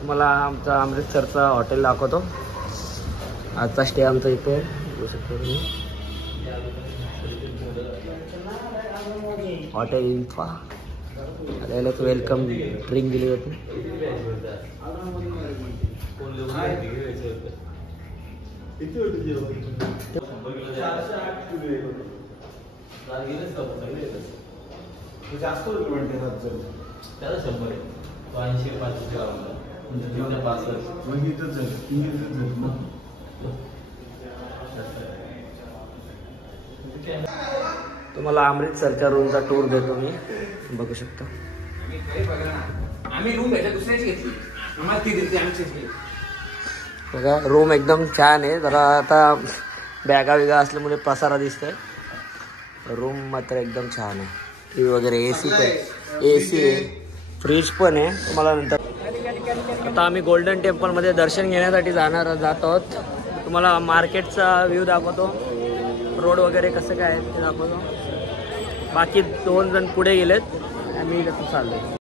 तुम्हाला आमचा अमृतसरचा हॉटेल दाखवतो. आजचा स्टे आमचा इथे बघू शकतो तुम्ही. हॉटेल इन्फा आल्याला वेलकम ड्रिंक दिली होती. जास्त म्हणते त्याला 100 आहे 205 तुम्हाला अमृतसरच्या रूमचा टूर देतो मी. बघू शकतो. आम्ही रूम घ्यायला दुसऱ्याची घेतली आम्हाला ती दिली आमची बघा रूम एकदम छान आहे. जरा आता बॅगा बिगा असल्यामुळे पसारा दिसतोय. रूम मात्र एकदम छान आहे. टी व्ही वगैरे AC पण AC आहे. फ्रीज पण आहे. तुम्हाला नंतर आता आम्ही गोल्डन टेम्पलमध्ये दर्शन घेण्यासाठी जात आहोत. तुम्हाला मार्केटचा व्ह्यू दाखवतो. रोड वगैरे कसं काय आहे ते दाखवतो. बाकी 2 जण पुढे गेलेत. आम्ही कसं चाललो.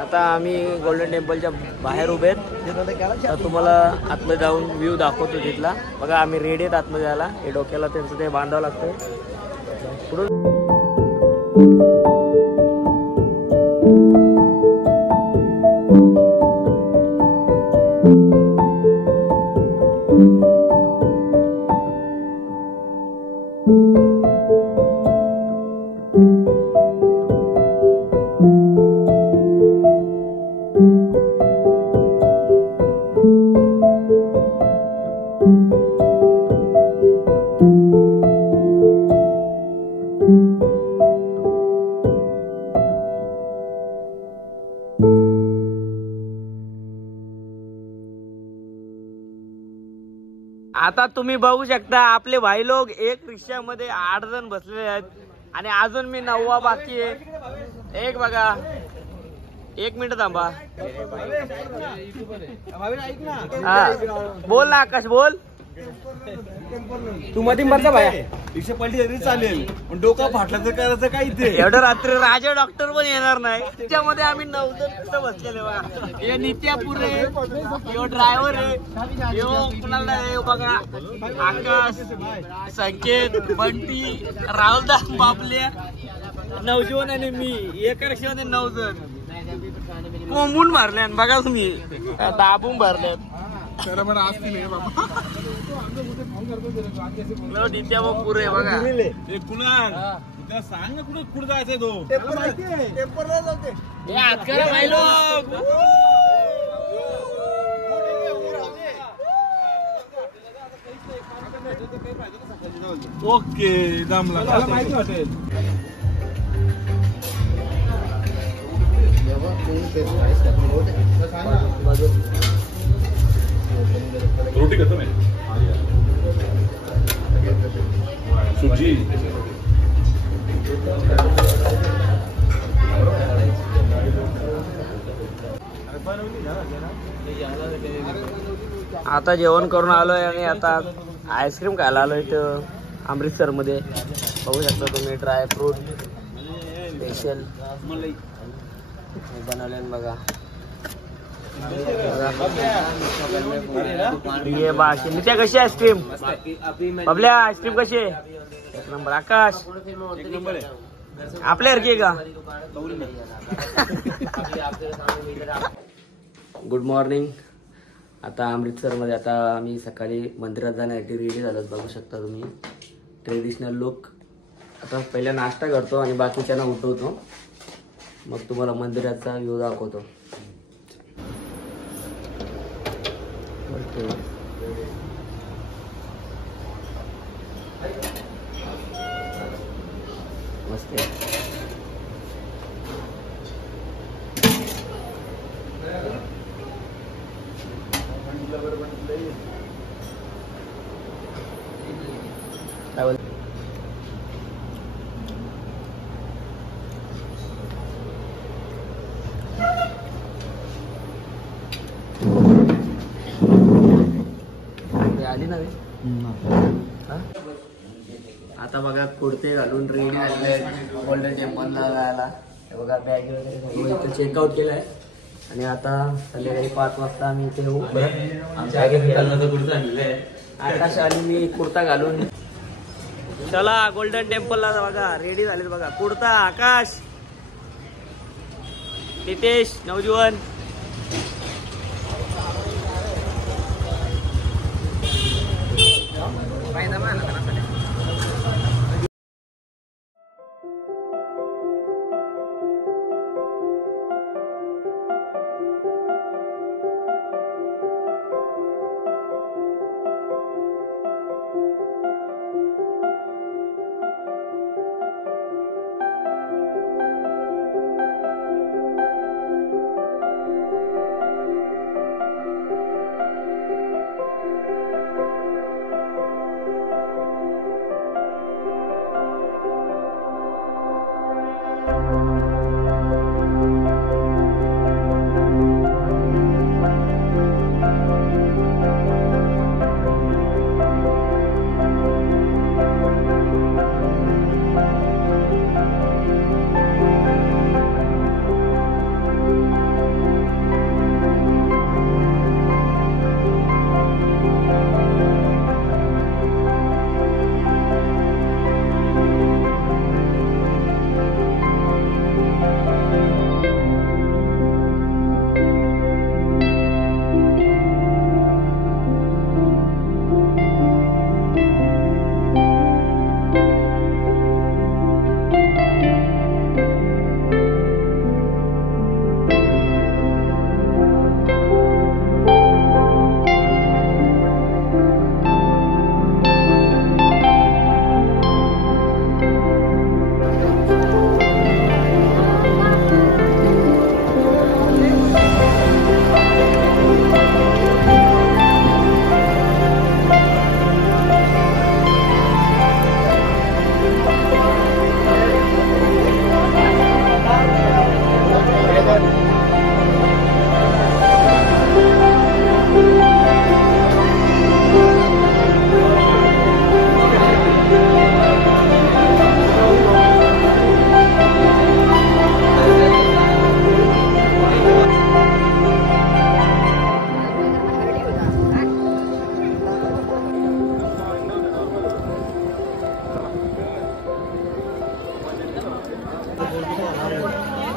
आता आम्ही गोल्डन टेम्पलच्या बाहेर उभे आहेत. तर तुम्हाला आतमध्ये जाऊन व्ह्यू दाखवतो तिथला. बघा आम्ही रेडी आहेत आतमध्ये जायला. हे डोक्याला त्यांचं ते बांधावं लागतं. पुढून आता तुम्ही बघू शकता आपले भाई लोक एक रिक्षामध्ये 8 जण बसलेले आहेत आणि अजून मी 9वा बाकी आहे. एक बघा 1 मिनिट थांबा. बोल ना आकाश बोल. तू मध्ये मधला भाया रिक्षा पलटी तरी चालेल पण डोका फाटला तर करायचं काय इथे. एवढं रात्री राजा डॉक्टर पण येणार नाही. त्याच्यामध्ये आम्ही 9 जण बसलेले बघा. हे नित्यापूर आहे. यो ड्रायव्हर आहे. यो कुणाला आहे बघा. आकाश संकेत बंटी राहुलदास बाबल्या नवजीवन आणि मी एका रिक्षामध्ये 9 जण कोंबून भरले. बघा तुम्ही दाबून भरले. नित्यापूर आहे बघा. कुणाल सांग ना कुठे कुठे जायचंय तो हात करा भाई लोक. ओके जमला माहिती वाटेल. रोटी करतो मी सुजी बनवली ना आता जेवण करून आलोय आणि आता आईस्क्रीम खायला आलोय इथं अमृतसर मध्ये. बघू शकता तुम्ही ड्रायफ्रूट स्पेशल बनवले बघा. ये बाकी नित्या कशी आईस्क्रीम बबल्या आईस्क्रीम कशी आहे? एक नंबर. आकाश आपल्यासारखी का? Good morning. आता अमृतसरमध्ये आता आम्ही सकाळी मंदिरात जाण्यासाठी रेडी झालो. बघू शकता तुम्ही ट्रेडिशनल लुक. आता पहिला नाश्ता करतो आणि बाकीच्यांना उठवतो, मग तुम्हाला मंदिराचा व्ह्यू दाखवतो. मस्त आहे. आली ना आता बघा कुर्ते घालून रेडी झालेले आहेत गोल्डन टेम्पलला जायला. हे बघा बॅग वगैरे इथं चेकआउट केलंय आणि आता संध्याकाळी 5 वाजता आम्ही इथे येऊ. आकाश आणि मी कुर्ता घालून चला गोल्डन टेम्पलला. बघा रेडी झाले बघा. कुर्ता आकाश, नितेश, नवजीवन.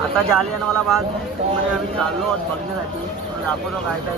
आता जालियनवाला बाग मध्ये आम्ही चाललो आहोत बघण्यासाठी. दाखवतो काय काय.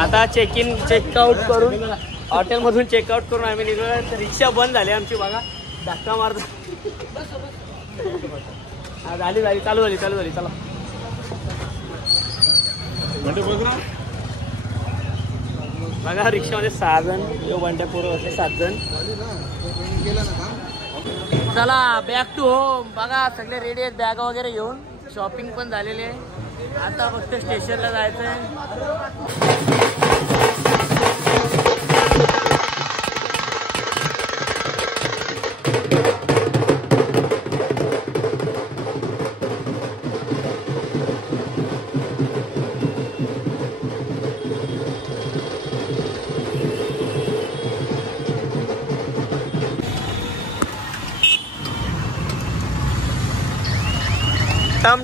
आता चेकआउट करून हॉटेलमधून चेकआउट करून आम्ही निघलो. तर रिक्षा बंद झाली आमची बघा. धक्का मारतो. झाली चालू झाली चला. बघा रिक्षामध्ये 6 जण बंड्या पोरं होते 7 जण. चला बॅक टू होम. बघा सगळे रेडी आहेत बॅग वगैरे घेऊन. शॉपिंग पण झालेली आहे. आता फक्त स्टेशनला जायचं आहे.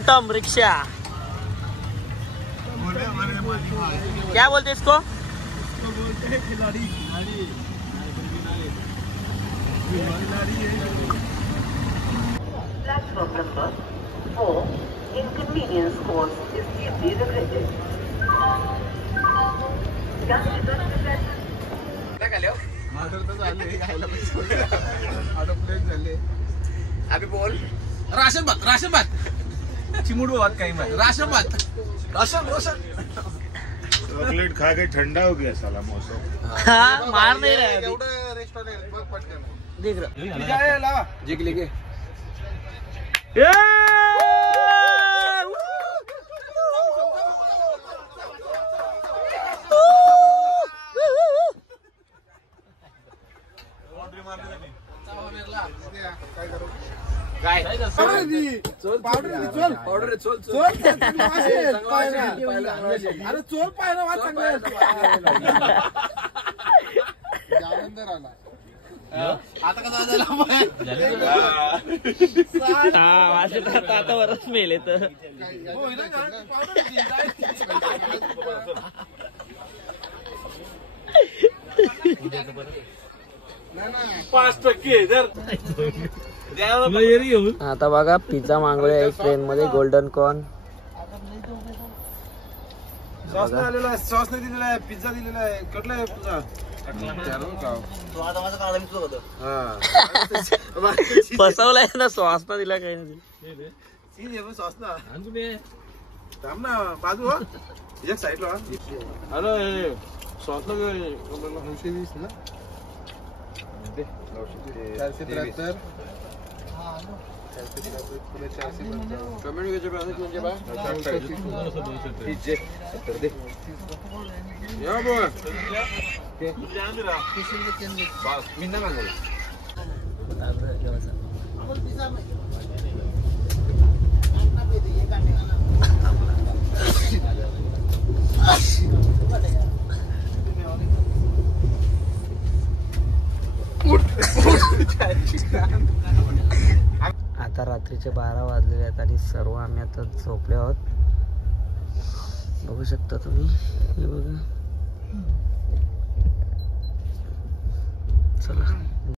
टम रिक्शा. क्या बोलते इसको? Platform number 4, inconvenience caused is deeply regretted. अभी बोल. राशन भात चिमुडू भात काही माहिती. राशन चॉकलेट खा के ठंडा हो गया साला मौसम. हाँ मार नहीं रहा है अभी. एवढं रेस्टॉरंट बघ पटकन. देख रहा. लावा जिंकली के. काय पावडर चोल अरे चोल पाहिलं वाच चांगलं. आता कसा झाला आता वरच मेले तर. 5% जर आता बघा पिझ्झा मागवला एक ट्रेन मध्ये. गोल्डन कॉर्न सॉस नाही आलेला आहे. सॉस नाही दिलेला आहे. पिझ्झा दिलेला आहे. कुठला आहे पिझ्झा? फसवलाय ना. सॉस ना दिला काही नाही. सॉस ना थांब ना बाजू एक साईडला. अरे सॉस ना 920 ना. 473 टोमॅटो म्हणजे बा मी नाही मागवलं. आता रात्रीचे 12 वाजलेले आहेत आणि सर्व आम्ही आता झोपले आहोत. बघू शकता तुम्ही. हे बघा. चला